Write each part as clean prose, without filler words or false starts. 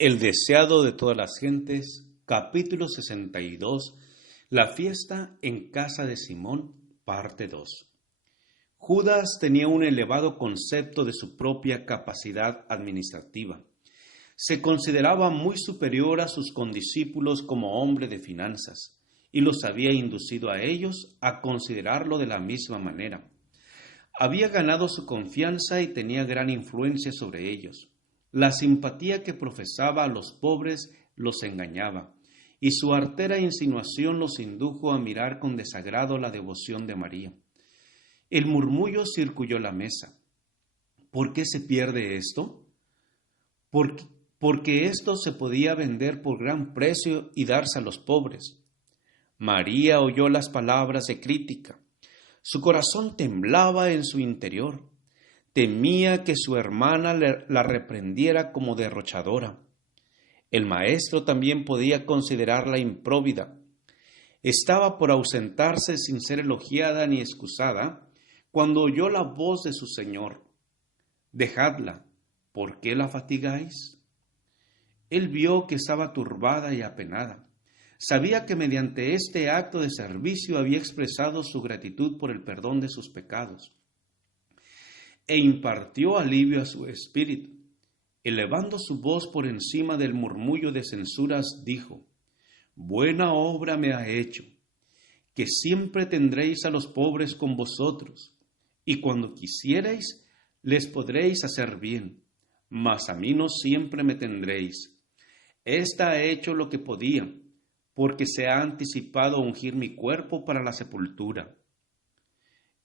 El deseado de todas las gentes, capítulo 62, la fiesta en casa de Simón, parte 2. Judas tenía un elevado concepto de su propia capacidad administrativa. Se consideraba muy superior a sus condiscípulos como hombre de finanzas, y los había inducido a ellos a considerarlo de la misma manera. Había ganado su confianza y tenía gran influencia sobre ellos. La simpatía que profesaba a los pobres los engañaba, y su artera insinuación los indujo a mirar con desagrado la devoción de María. El murmullo circuló la mesa. ¿Por qué se pierde esto? Porque esto se podía vender por gran precio y darse a los pobres. María oyó las palabras de crítica. Su corazón temblaba en su interior. Temía que su hermana la reprendiera como derrochadora. El maestro también podía considerarla impróvida. Estaba por ausentarse sin ser elogiada ni excusada, cuando oyó la voz de su Señor. «Dejadla, ¿por qué la fatigáis?» Él vio que estaba turbada y apenada. Sabía que mediante este acto de servicio había expresado su gratitud por el perdón de sus pecados, e impartió alivio a su espíritu. Elevando su voz por encima del murmullo de censuras, dijo: «Buena obra me ha hecho, que siempre tendréis a los pobres con vosotros, y cuando quisierais les podréis hacer bien, mas a mí no siempre me tendréis. Esta ha hecho lo que podía, porque se ha anticipado a ungir mi cuerpo para la sepultura».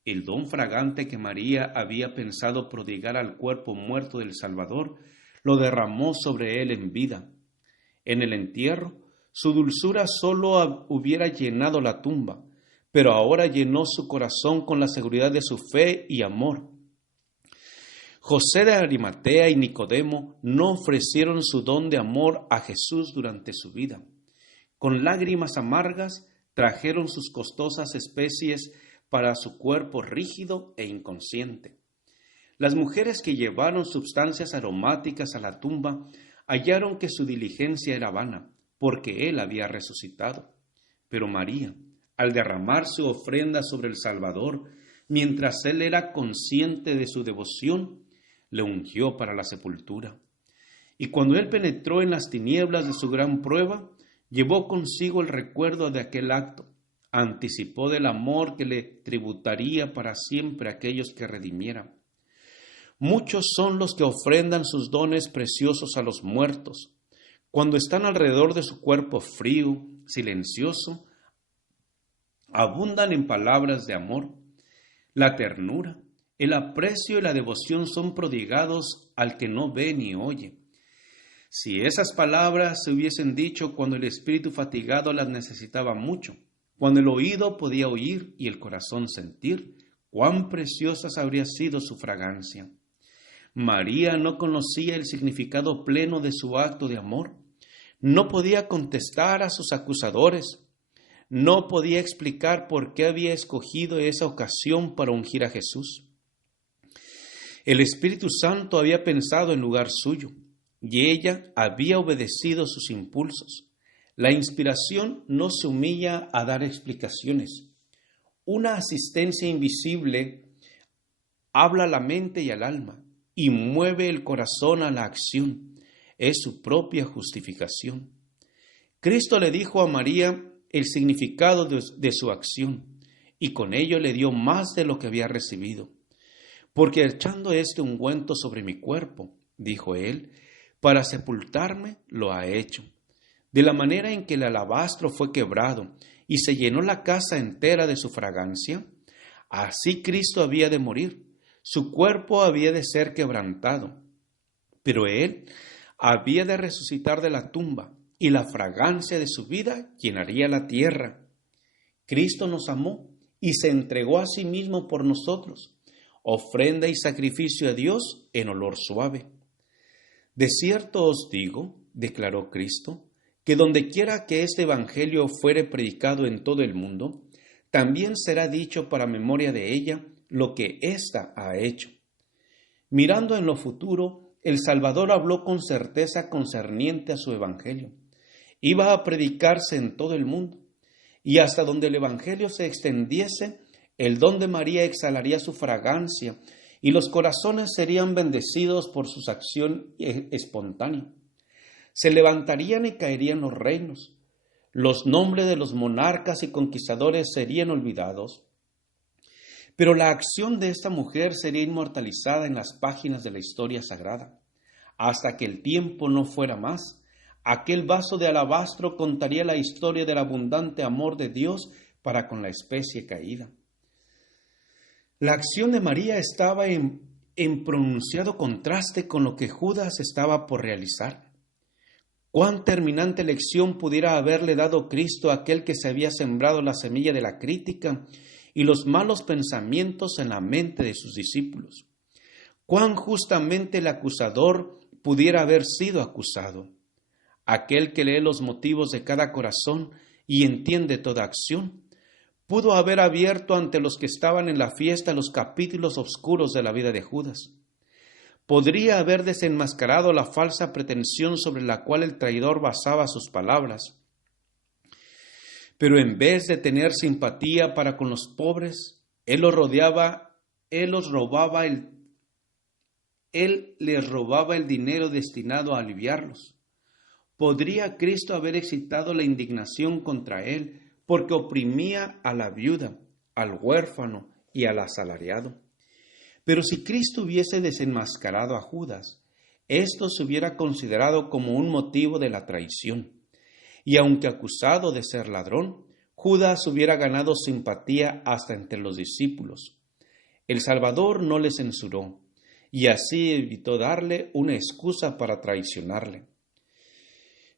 El don fragante que María había pensado prodigar al cuerpo muerto del Salvador lo derramó sobre él en vida. En el entierro, su dulzura sólo hubiera llenado la tumba, pero ahora llenó su corazón con la seguridad de su fe y amor. José de Arimatea y Nicodemo no ofrecieron su don de amor a Jesús durante su vida. Con lágrimas amargas trajeron sus costosas especies para su cuerpo rígido e inconsciente. Las mujeres que llevaron sustancias aromáticas a la tumba hallaron que su diligencia era vana, porque él había resucitado. Pero María, al derramar su ofrenda sobre el Salvador, mientras él era consciente de su devoción, le ungió para la sepultura. Y cuando él penetró en las tinieblas de su gran prueba, llevó consigo el recuerdo de aquel acto, anticipó del amor que le tributaría para siempre a aquellos que redimiera. Muchos son los que ofrendan sus dones preciosos a los muertos. Cuando están alrededor de su cuerpo frío, silencioso, abundan en palabras de amor. La ternura, el aprecio y la devoción son prodigados al que no ve ni oye. Si esas palabras se hubiesen dicho cuando el espíritu fatigado las necesitaba mucho, cuando el oído podía oír y el corazón sentir, cuán preciosas habría sido su fragancia. María no conocía el significado pleno de su acto de amor. No podía contestar a sus acusadores. No podía explicar por qué había escogido esa ocasión para ungir a Jesús. El Espíritu Santo había pensado en lugar suyo, y ella había obedecido sus impulsos. La inspiración no se humilla a dar explicaciones. Una asistencia invisible habla a la mente y al alma y mueve el corazón a la acción. Es su propia justificación. Cristo le dijo a María el significado de su acción y con ello le dio más de lo que había recibido. «Porque echando este ungüento sobre mi cuerpo», dijo él, «para sepultarme lo ha hecho». De la manera en que el alabastro fue quebrado y se llenó la casa entera de su fragancia, así Cristo había de morir, su cuerpo había de ser quebrantado, pero él había de resucitar de la tumba y la fragancia de su vida llenaría la tierra. Cristo nos amó y se entregó a sí mismo por nosotros, ofrenda y sacrificio a Dios en olor suave. «De cierto os digo», declaró Cristo, «que dondequiera que este evangelio fuere predicado en todo el mundo, también será dicho para memoria de ella lo que ésta ha hecho». Mirando en lo futuro, el Salvador habló con certeza concerniente a su evangelio. Iba a predicarse en todo el mundo, y hasta donde el evangelio se extendiese, el don de María exhalaría su fragancia, y los corazones serían bendecidos por su acción espontánea. Se levantarían y caerían los reinos. Los nombres de los monarcas y conquistadores serían olvidados. Pero la acción de esta mujer sería inmortalizada en las páginas de la historia sagrada. Hasta que el tiempo no fuera más, aquel vaso de alabastro contaría la historia del abundante amor de Dios para con la especie caída. La acción de María estaba en pronunciado contraste con lo que Judas estaba por realizar. Cuán terminante lección pudiera haberle dado Cristo a aquel que se había sembrado la semilla de la crítica y los malos pensamientos en la mente de sus discípulos. Cuán justamente el acusador pudiera haber sido acusado. Aquel que lee los motivos de cada corazón y entiende toda acción, pudo haber abierto ante los que estaban en la fiesta los capítulos oscuros de la vida de Judas. Podría haber desenmascarado la falsa pretensión sobre la cual el traidor basaba sus palabras. Pero en vez de tener simpatía para con los pobres, él les robaba el dinero destinado a aliviarlos. ¿Podría Cristo haber excitado la indignación contra él porque oprimía a la viuda, al huérfano y al asalariado? Pero si Cristo hubiese desenmascarado a Judas, esto se hubiera considerado como un motivo de la traición. Y aunque acusado de ser ladrón, Judas hubiera ganado simpatía hasta entre los discípulos. El Salvador no le censuró, y así evitó darle una excusa para traicionarle.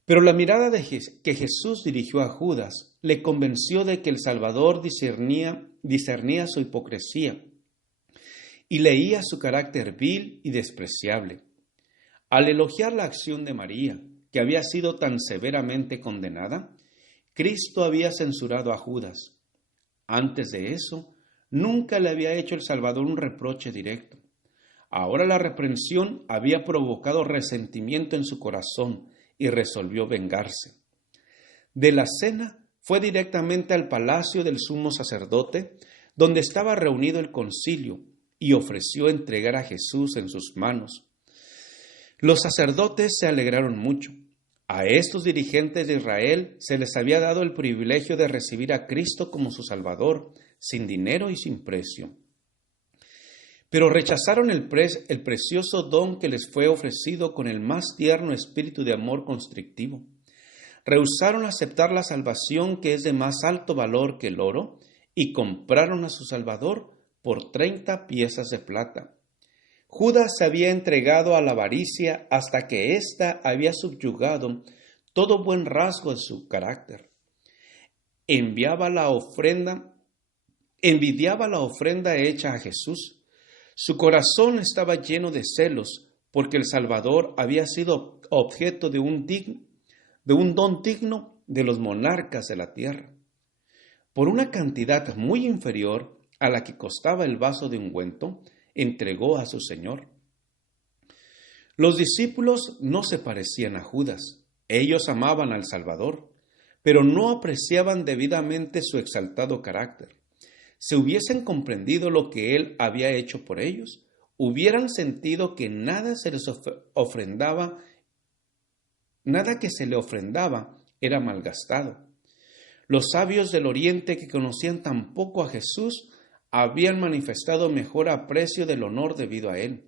Pero la mirada que Jesús dirigió a Judas le convenció de que el Salvador discernía su hipocresía y leía su carácter vil y despreciable. Al elogiar la acción de María, que había sido tan severamente condenada, Cristo había censurado a Judas. Antes de eso, nunca le había hecho el Salvador un reproche directo. Ahora la reprensión había provocado resentimiento en su corazón y resolvió vengarse. De la cena fue directamente al palacio del sumo sacerdote, donde estaba reunido el concilio, y ofreció entregar a Jesús en sus manos. Los sacerdotes se alegraron mucho. A estos dirigentes de Israel se les había dado el privilegio de recibir a Cristo como su Salvador, sin dinero y sin precio. Pero rechazaron el precioso don que les fue ofrecido con el más tierno espíritu de amor constrictivo. Rehusaron aceptar la salvación que es de más alto valor que el oro y compraron a su Salvador por 30 piezas de plata. Judas se había entregado a la avaricia hasta que ésta había subyugado todo buen rasgo de su carácter. Envidiaba la ofrenda hecha a Jesús. Su corazón estaba lleno de celos porque el Salvador había sido objeto de un don digno de los monarcas de la tierra. Por una cantidad muy inferior a la que costaba el vaso de ungüento, entregó a su Señor. Los discípulos no se parecían a Judas. Ellos amaban al Salvador, pero no apreciaban debidamente su exaltado carácter. Si hubiesen comprendido lo que él había hecho por ellos, hubieran sentido que nada que se le ofrendaba era malgastado. Los sabios del Oriente que conocían tan poco a Jesús habían manifestado mejor aprecio del honor debido a él.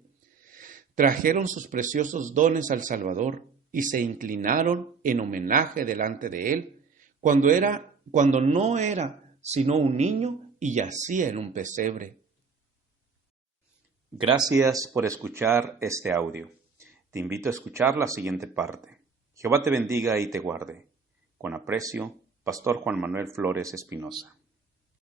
Trajeron sus preciosos dones al Salvador y se inclinaron en homenaje delante de él, cuando no era sino un niño y yacía en un pesebre. Gracias por escuchar este audio. Te invito a escuchar la siguiente parte. Jehová te bendiga y te guarde. Con aprecio, Pastor Juan Manuel Flores Espinosa.